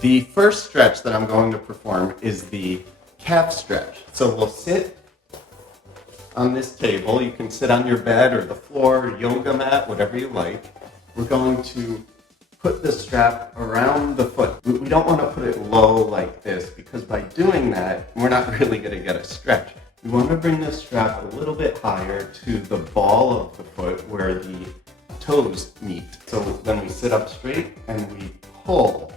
The first stretch that I'm going to perform is the calf stretch. So we'll sit on this table. You can sit on your bed or the floor, yoga mat, whatever you like. We're going to put the strap around the foot. We don't want to put it low like this because by doing that, we're not really going to get a stretch. We want to bring the strap a little bit higher to the ball of the foot where the toes meet. So then we sit up straight and we pull.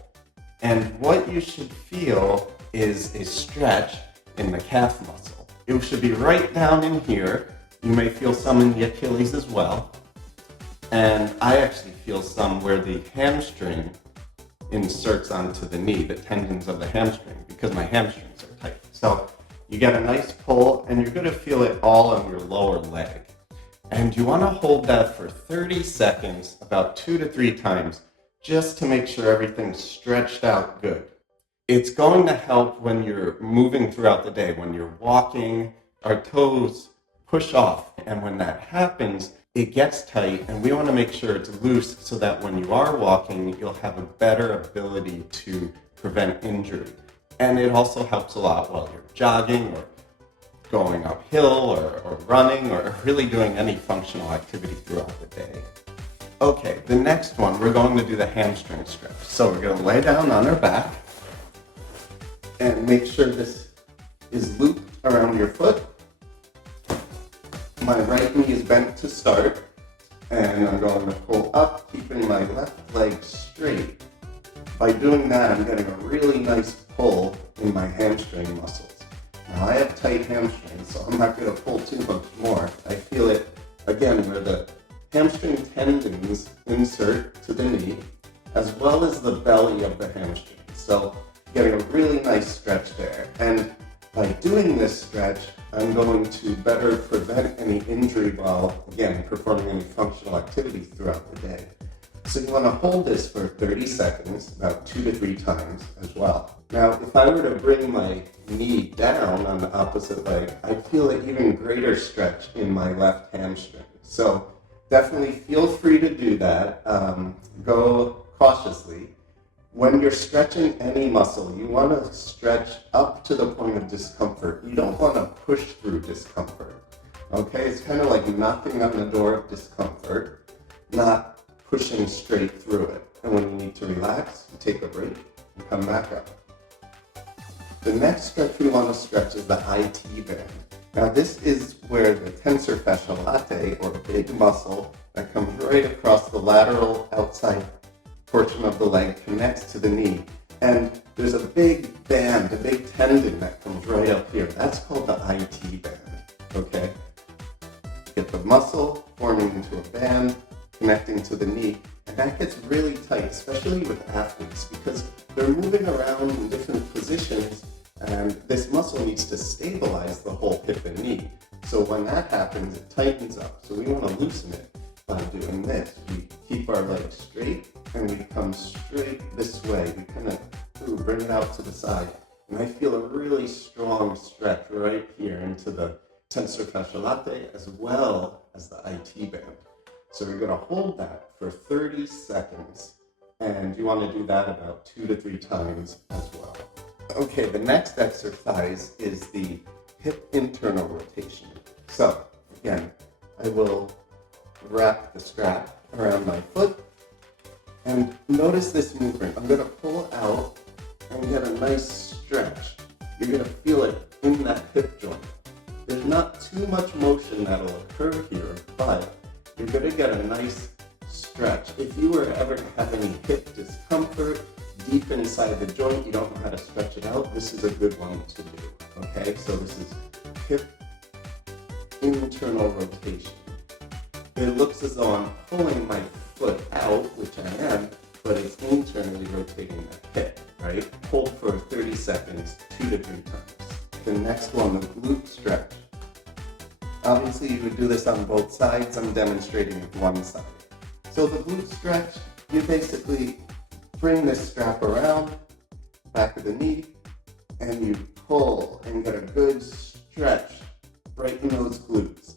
And what you should feel is a stretch in the calf muscle. It should be right down in here. You may feel some in the Achilles as well. And I actually feel some where the hamstring inserts onto the knee, the tendons of the hamstring, because my hamstrings are tight. So you get a nice pull, and you're going to feel it all on your lower leg. And you want to hold that for 30 seconds, about 2 to 3 times, just to make sure everything's stretched out good. It's going to help when you're moving throughout the day, when you're walking, our toes push off. And when that happens, it gets tight, and we want to make sure it's loose so that when you are walking, you'll have a better ability to prevent injury. And it also helps a lot while you're jogging or going uphill or running or really doing any functional activity throughout the day. Okay, the next one, we're going to do the hamstring stretch. So we're going to lay down on our back and make sure this is looped around your foot. My right knee is bent to start, and I'm going to pull up, keeping my left leg straight. By doing that, I'm getting a really nice pull in my hamstring muscles. Now, I have tight hamstrings, so I'm not going to pull too much more. I feel it, again, where the hamstring tendons insert to the knee, as well as the belly of the hamstring. So, getting a really nice stretch there. And by doing this stretch, I'm going to better prevent any injury while, again, performing any functional activities throughout the day. So you want to hold this for 30 seconds, about 2 to 3 times as well. Now, if I were to bring my knee down on the opposite leg, I feel an even greater stretch in my left hamstring. So definitely feel free to do that. Go cautiously. When you're stretching any muscle, you want to stretch up to the point of discomfort. You don't want to push through discomfort. Okay? It's kind of like knocking on the door of discomfort, not pushing straight through it. And when you need to relax, you take a break and come back up. The next stretch we want to stretch is the IT band. Now this is where the tensor fasciae latae, or big muscle that comes right across the lateral outside portion of the leg, connects to the knee. And there's a big band, a big tendon that comes right up here. That's called the IT band, okay? Get the muscle forming into a band, connecting to the knee, and that gets really tight, especially with athletes, because they're moving around in different positions, and this muscle needs to stabilize the whole hip and knee. So when that happens, it tightens up. So we want to loosen it by doing this. We keep our legs straight, and we come straight this way. We kind of bring it out to the side. And I feel a really strong stretch right here into the tensor fasciae latae as well as the IT band. So you're going to hold that for 30 seconds, and you want to do that about 2 to 3 times as well. Okay, the next exercise is the hip internal rotation. So, again, I will wrap the strap around my foot, and notice this movement. I'm going to pull out and get a nice stretch. You're going to feel it in that hip joint. There's not too much motion that'll occur here, but you're going to get a nice stretch. If you were ever to have any hip discomfort deep inside the joint, you don't know how to stretch it out, this is a good one to do, okay? So this is hip internal rotation. It looks as though I'm pulling my foot out, which I am, but it's internally rotating that hip, right? Hold for 30 seconds, 2 to 3 times. The next one, the glute stretch. Obviously, you would do this on both sides. I'm demonstrating with one side. So the glute stretch, you basically bring this strap around, back of the knee, and you pull and get a good stretch right in those glutes.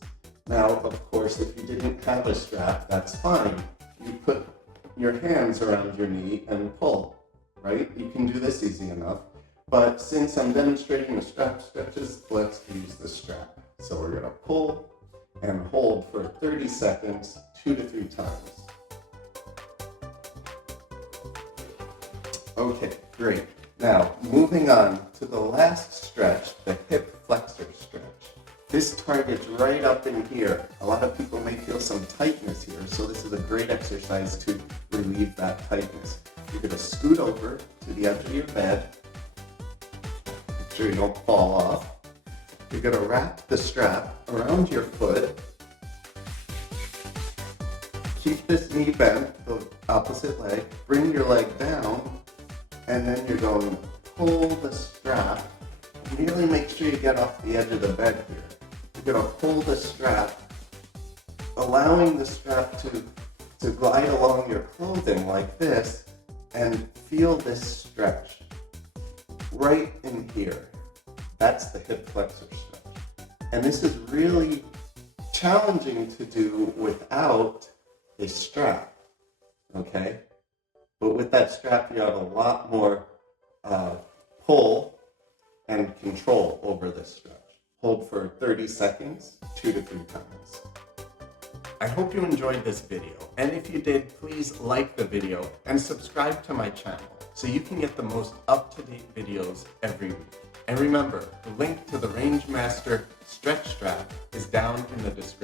Now, of course, if you didn't have a strap, that's fine. You put your hands around your knee and pull. right? You can do this easy enough. But since I'm demonstrating the strap stretches, let's use the strap. So we're gonna pull and hold for 30 seconds, 2 to 3 times. Okay, great. Now, moving on to the last stretch, the hip flexor stretch. This targets right up in here. A lot of people may feel some tightness here, so this is a great exercise to relieve that tightness. You're gonna scoot over to the edge of your bed. Make sure you don't fall off. You're gonna wrap the strap around your foot. Keep this knee bent, the opposite leg. Bring your leg down, and then you're going to pull the strap. Really make sure you get off the edge of the bed here. You're going to pull the strap, allowing the strap to glide along your clothing like this, and feel this stretch right in here. That's the hip flexor stretch. And this is really challenging to do without a strap, okay? But with that strap, you have a lot more pull and control over this stretch. Hold for 30 seconds, 2 to 3 times. I hope you enjoyed this video, and if you did, please like the video and subscribe to my channel so you can get the most up-to-date videos every week. And remember, the link to the Range Master stretch strap is down in the description.